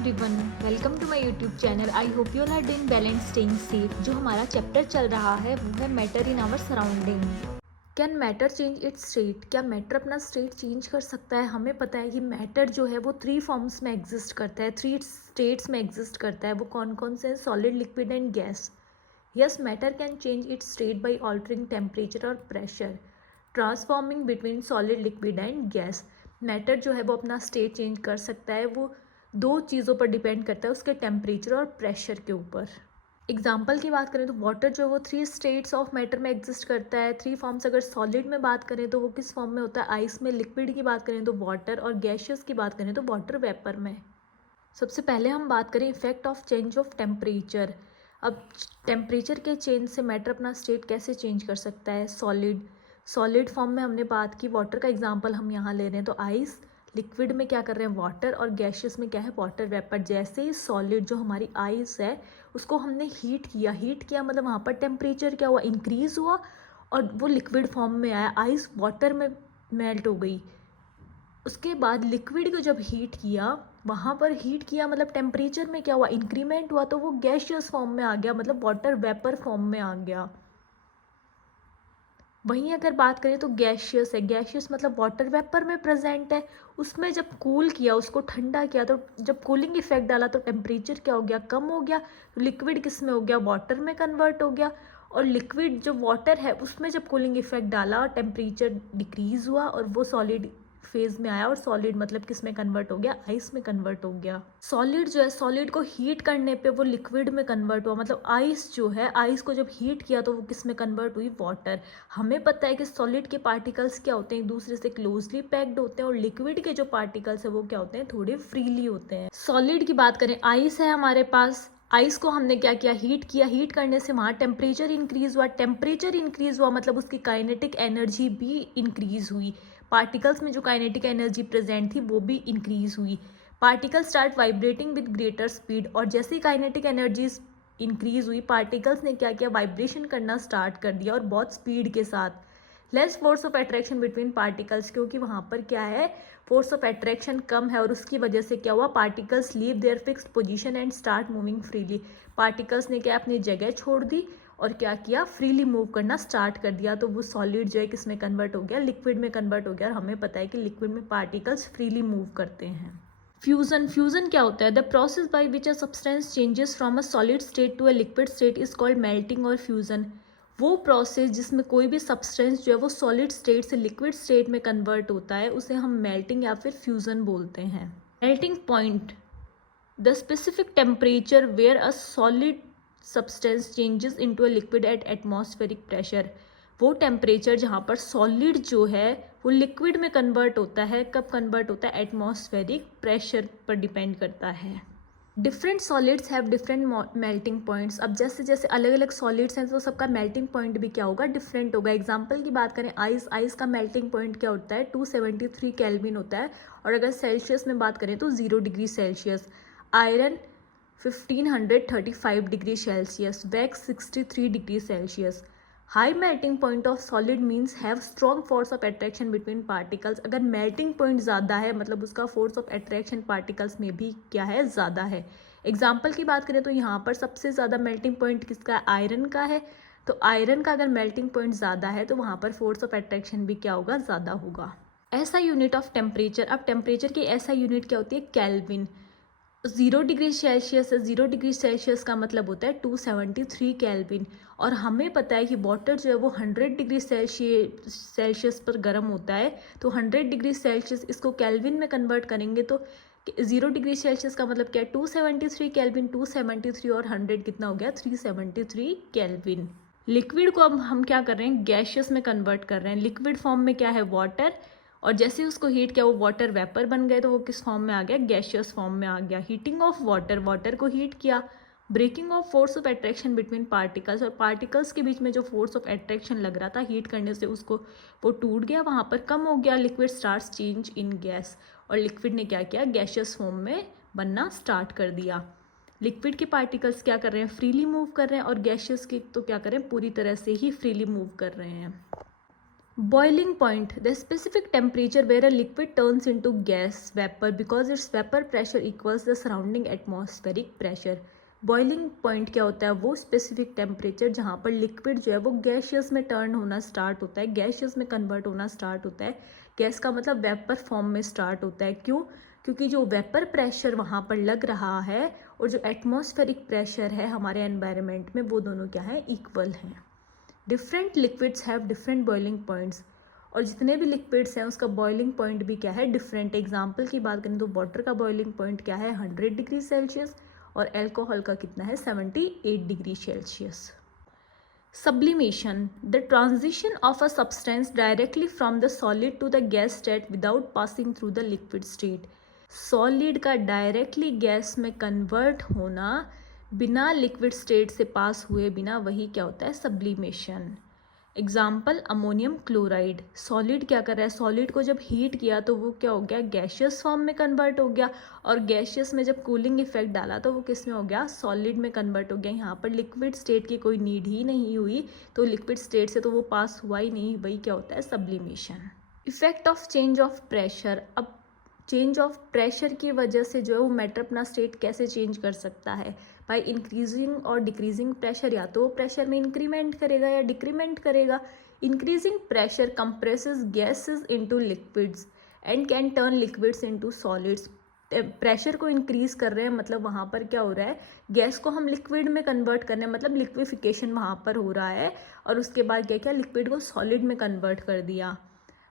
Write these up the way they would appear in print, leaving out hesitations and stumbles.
Everyone, welcome to my YouTube channel. I hope you all are doing well and staying safe. जो हमारा chapter चल रहा है वो है matter in our surrounding. Can matter change its state? क्या matter अपना स्टेट चेंज कर सकता है? हमें पता है कि मैटर जो है वो 3 फॉर्म्स में एग्जिस्ट करता है, 3 स्टेट्स में एग्जिस्ट करता है। वो कौन कौन से हैं? Solid, liquid and gas. Yes, matter can change its state by altering temperature और pressure, transforming between solid, liquid and gas. Matter जो है वो अपना स्टेट चेंज कर सकता है। वो 2 चीज़ों पर डिपेंड करता है, उसके टेम्परेचर और प्रेशर के ऊपर। एग्जाम्पल की बात करें तो वाटर जो है वो 3 स्टेट्स ऑफ मैटर में एग्जिस्ट करता है, 3 फॉर्म्स। अगर सॉलिड में बात करें तो वो किस फॉर्म में होता है? आइस में। लिक्विड की बात करें तो वाटर, और गैशियस की बात करें तो वाटर वेपर में। सबसे पहले हम बात करें effect of change of temperature. अब टेम्परेचर के चेंज से मैटर अपना स्टेट कैसे चेंज कर सकता है? सॉलिड फॉर्म में हमने बात की, वाटर का एग्जांपल हम यहाँ ले रहे हैं तो आइस। लिक्विड में क्या कर रहे हैं? वाटर। और गैशियस में क्या है? Water vapour. जैसे ही सॉलिड जो हमारी आइस है उसको हमने हीट किया मतलब वहाँ पर टेम्परेचर क्या हुआ? इंक्रीज हुआ और वो लिक्विड फॉर्म में आया। आइस वाटर में मेल्ट हो गई। उसके बाद लिक्विड को जब हीट किया, वहाँ पर हीट किया मतलब टेम्परेचर में क्या हुआ? इंक्रीमेंट हुआ, तो वो गैशियस फॉर्म में आ गया, मतलब वाटर वेपर फॉर्म में आ गया। वहीं अगर बात करें तो गैशियस है, गैशियस मतलब वाटर वेपर में प्रेजेंट है। उसमें जब कूल किया, उसको ठंडा किया, तो जब कूलिंग इफेक्ट डाला तो टेम्परेचर क्या हो गया? कम हो गया। तो लिक्विड किस में हो गया? वाटर में कन्वर्ट हो गया। और लिक्विड जो वाटर है उसमें जब कूलिंग इफेक्ट डाला, टेम्परेचर डिक्रीज हुआ और वो सॉलिड फेज में आया। और सॉलिड मतलब किस में कन्वर्ट हो गया? आइस में कन्वर्ट हो गया। सॉलिड जो है, सॉलिड को हीट करने पे वो लिक्विड में कन्वर्ट हुआ, मतलब आइस जो है, आइस को जब हीट किया तो वो किस में कन्वर्ट हुई? वाटर। हमें पता है कि सॉलिड के पार्टिकल्स क्या होते हैं? एक दूसरे से क्लोजली पैक्ड होते हैं, और लिक्विड के जो पार्टिकल्स है वो क्या होते हैं? थोड़े फ्रीली होते हैं। सॉलिड की बात करें, आइस है हमारे पास। आइस को हमने क्या किया? हीट किया। हीट करने से वहाँ टेम्परेचर इंक्रीज हुआ। टेम्परेचर इंक्रीज हुआ मतलब उसकी काइनेटिक एनर्जी भी इंक्रीज हुई। पार्टिकल्स में जो काइनेटिक एनर्जी प्रेजेंट थी वो भी इंक्रीज हुई। Particle start vibrating with greater speed. और जैसे ही काइनेटिक एनर्जी इंक्रीज हुई, पार्टिकल्स ने क्या किया? वाइब्रेशन करना स्टार्ट कर दिया, और बहुत स्पीड के साथ। Less force of attraction between particles, क्योंकि वहाँ पर क्या है? फोर्स ऑफ अट्रैक्शन कम है, और उसकी वजह से क्या हुआ? Particles leave their fixed position and start moving freely. Particles ने क्या अपनी जगह छोड़ दी और क्या किया? फ्रीली मूव करना स्टार्ट कर दिया। तो वो सॉलिड जो है किस में कन्वर्ट हो गया? लिक्विड में कन्वर्ट हो गया। और हमें पता है कि लिक्विड में पार्टिकल्स फ्रीली मूव करते हैं। फ्यूजन क्या होता है? The process by which a substance changes from a solid state to a liquid state is called melting और फ्यूजन। वो प्रोसेस जिसमें कोई भी सब्सटेंस जो है वो सॉलिड स्टेट से लिक्विड स्टेट में कन्वर्ट होता है, उसे हम मेल्टिंग या फिर फ्यूजन बोलते हैं। Melting point, the specific temperature where a solid substance changes into a liquid at atmospheric pressure. वो टेम्परेचर जहाँ पर सॉलिड जो है वो लिक्विड में कन्वर्ट होता है। कब कन्वर्ट होता है? एटमॉस्फेरिक प्रेशर पर डिपेंड करता है। Different solids have different melting points. अब जैसे जैसे अलग अलग सॉलिड्स हैं तो सबका मेल्टिंग पॉइंट भी क्या होगा? डिफरेंट होगा। एग्जांपल की बात करें, आइस का मेल्टिंग पॉइंट क्या होता है? 273 केल्विन होता है। और अगर सेल्सियस में बात करें तो 0 degree Celsius. Iron 1535 degree Celsius. Wax 63 degree Celsius. High melting point of solid means have strong force of attraction between particles. अगर मेल्टिंग पॉइंट ज़्यादा है मतलब उसका फोर्स ऑफ अट्रैक्शन पार्टिकल्स में भी क्या है? ज़्यादा है। एग्जाम्पल की बात करें तो यहाँ पर सबसे ज़्यादा मेल्टिंग पॉइंट किसका है? आयरन का है। तो आयरन का अगर मेल्टिंग पॉइंट ज़्यादा है तो वहाँ पर फोर्स ऑफ अट्रैक्शन भी क्या होगा? ज़्यादा होगा। ऐसा यूनिट ऑफ टेम्परेचर। अब टेम्परेचर की ऐसा यूनिट क्या होती है? केल्विन। 0 डिग्री सेल्सियस है, 0 डिग्री सेल्सियस का मतलब होता है 273 केल्विन। और हमें पता है कि वाटर जो है वो 100 डिग्री सेल्सियस पर गर्म होता है। तो 100 डिग्री सेल्सियस, इसको केल्विन में कन्वर्ट करेंगे तो 0 डिग्री सेल्सियस का मतलब क्या है? 273 केल्विन। 273 और 100 कितना हो गया? 373 केल्विन। लिक्विड को अब हम क्या कर रहे हैं? गैशियस में कन्वर्ट कर रहे हैं। लिक्विड फॉर्म में क्या है? वाटर। और जैसे उसको हीट किया वो वाटर वेपर बन गए, तो वो किस फॉर्म में आ गया? गैशियस फॉर्म में आ गया। हीटिंग ऑफ वाटर, वाटर को हीट किया। Breaking of force of attraction between particles, और पार्टिकल्स के बीच में जो फोर्स ऑफ अट्रैक्शन लग रहा था हीट करने से उसको वो टूट गया, वहाँ पर कम हो गया। Liquid starts change in gas, और लिक्विड ने क्या किया? गैशियस फॉर्म में बनना स्टार्ट कर दिया। लिक्विड के पार्टिकल्स क्या कर रहे हैं? फ्रीली मूव कर रहे हैं। और गैशियस के तो क्या कर रहे हैं? पूरी तरह से ही फ्रीली मूव कर रहे हैं। Boiling point, the specific temperature where a liquid turns into gas vapor because its vapor pressure equals the surrounding atmospheric pressure. Boiling point क्या होता है? वो स्पेसिफिक टेम्परेचर जहाँ पर लिक्विड जो है वो गैशियस में टर्न होना स्टार्ट होता है, गैशियस में कन्वर्ट होना स्टार्ट होता है। गैस का मतलब वेपर फॉर्म में स्टार्ट होता है। क्यों? क्योंकि जो वेपर प्रेशर वहाँ पर लग रहा है और जो एटमॉस्फेरिक प्रेशर है हमारे एनवायरनमेंट में, वो दोनों क्या है? इक्वल हैं। Different liquids have different boiling points, और जितने भी लिक्विड्स हैं उसका बॉइलिंग पॉइंट भी क्या है? डिफरेंट। एग्जाम्पल की बात करें तो वाटर का बॉइलिंग पॉइंट क्या है? 100 डिग्री सेल्सियस, और एल्कोहल का कितना है? 78 degree Celsius. Sublimation, the transition of a substance directly from the solid to the gas state without passing through the liquid state. Solid का डायरेक्टली गैस में convert होना बिना लिक्विड स्टेट से पास हुए बिना, वही क्या होता है? Sublimation. Example ammonium chloride. Solid क्या कर रहा है? सॉलिड को जब हीट किया तो वो क्या हो गया? गैशियस फॉर्म में कन्वर्ट हो गया, और गैशियस में जब कूलिंग इफेक्ट डाला तो वो किस में हो गया? सॉलिड में कन्वर्ट हो गया। यहाँ पर लिक्विड स्टेट की कोई नीड ही नहीं हुई, तो लिक्विड स्टेट से तो वो पास हुआ ही नहीं, वही क्या होता है? Sublimation. Effect of change of pressure. अब चेंज ऑफ प्रेशर की वजह से जो है वो मैटर अपना स्टेट कैसे चेंज कर सकता है? बाय इंक्रीजिंग और डिक्रीजिंग प्रेशर। या तो वो प्रेशर में इंक्रीमेंट करेगा या डिक्रीमेंट करेगा। Increasing pressure compresses gases into liquids and can turn liquids into solids. Pressure को इंक्रीज कर रहे हैं मतलब वहाँ पर क्या हो रहा है? गैस को हम लिक्विड में कन्वर्ट कर रहे हैं, मतलब लिक्विफिकेशन वहाँ पर हो रहा है, और उसके बाद क्या क्या? लिक्विड को सॉलिड में कन्वर्ट कर दिया।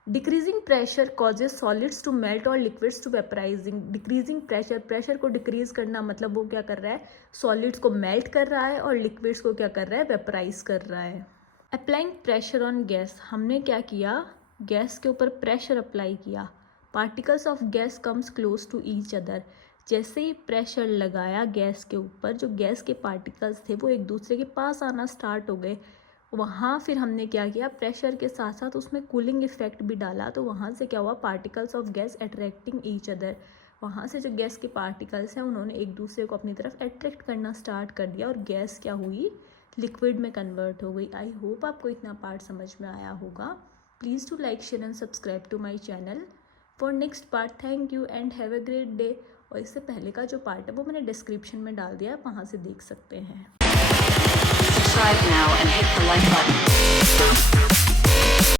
Decreasing pressure causes solids to melt और liquids to vaporising. Decreasing pressure, pressure को डिक्रीज करना मतलब वो क्या कर रहा है? सॉलिड्स को मेल्ट कर रहा है और लिक्विड्स को क्या कर रहा है? वेपराइज कर रहा है। अप्लाइंग प्रेशर ऑन गैस, हमने क्या किया? गैस के ऊपर प्रेशर अप्लाई किया। Particles of gas comes close to each other. जैसे ही प्रेशर लगाया गैस के ऊपर, जो गैस के पार्टिकल्स थे वो एक दूसरे के पास आना स्टार्ट हो गए। वहाँ फिर हमने क्या किया? प्रेशर के साथ साथ उसमें कूलिंग इफेक्ट भी डाला, तो वहाँ से क्या हुआ? Particles of gas attracting each other. वहाँ से जो गैस के पार्टिकल्स हैं उन्होंने एक दूसरे को अपनी तरफ अट्रैक्ट करना स्टार्ट कर दिया, और गैस क्या हुई? लिक्विड में कन्वर्ट हो गई। आई होप आपको इतना पार्ट समझ में आया होगा। Please to like, share and subscribe to my channel for next part. Thank you and have a great day. और इससे पहले का जो पार्ट है वो मैंने डिस्क्रिप्शन में डाल दिया, आप वहाँ से देख सकते हैं। Subscribe now and hit the like button.